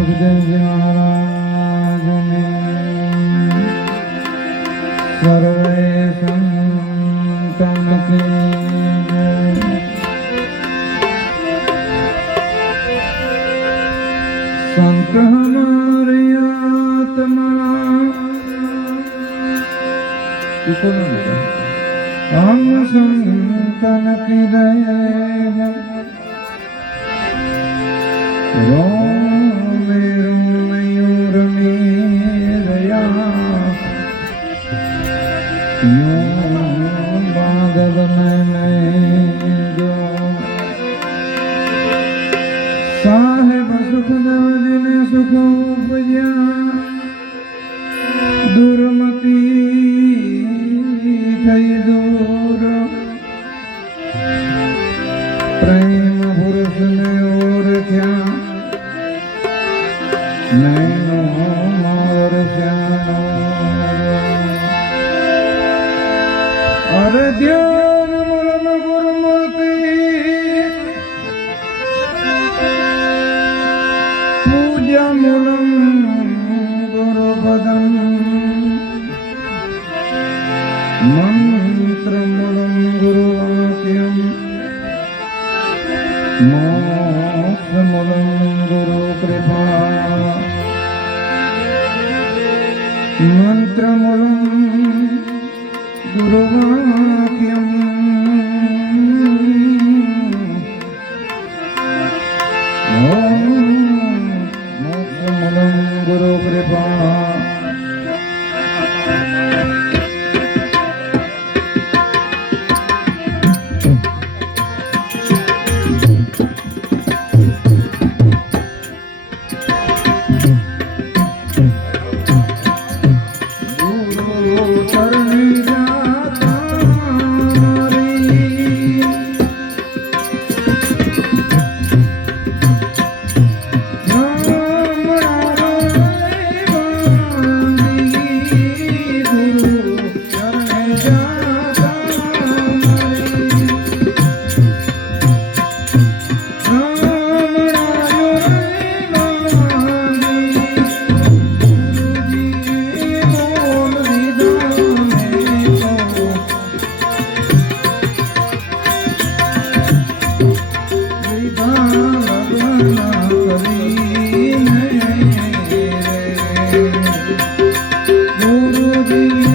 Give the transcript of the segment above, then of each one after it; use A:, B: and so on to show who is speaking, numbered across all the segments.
A: સુખદેવજી મહારાજને સર્વે સંતન સંત હમારી આત્મા हम संतन की दया friend. Thank you.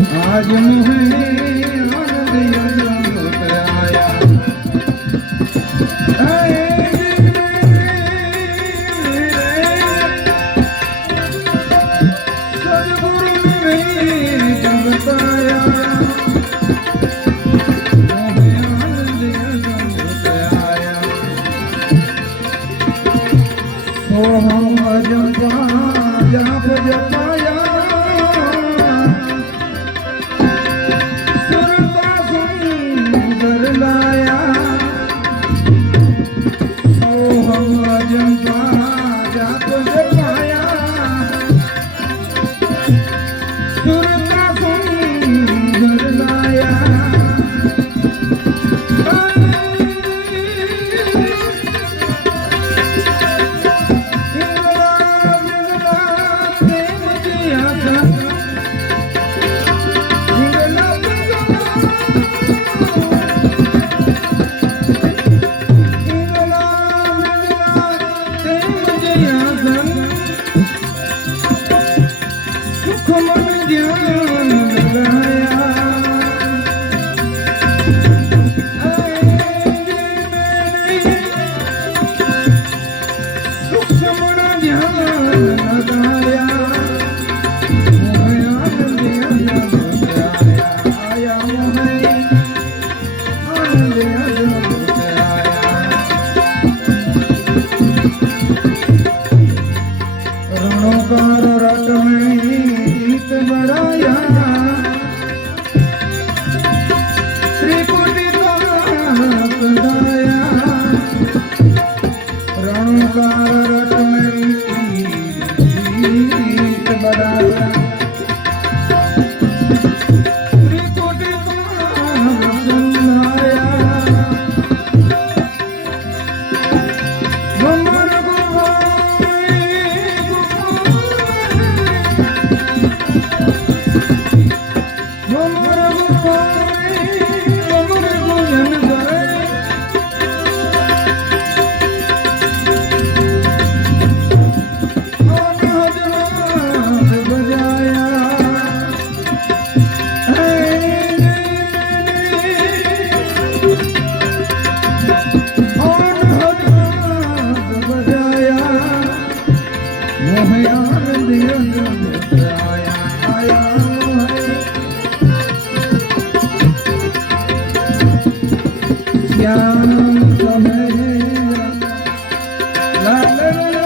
A: આજ મોહે આયા. Thank you. Hallelujah.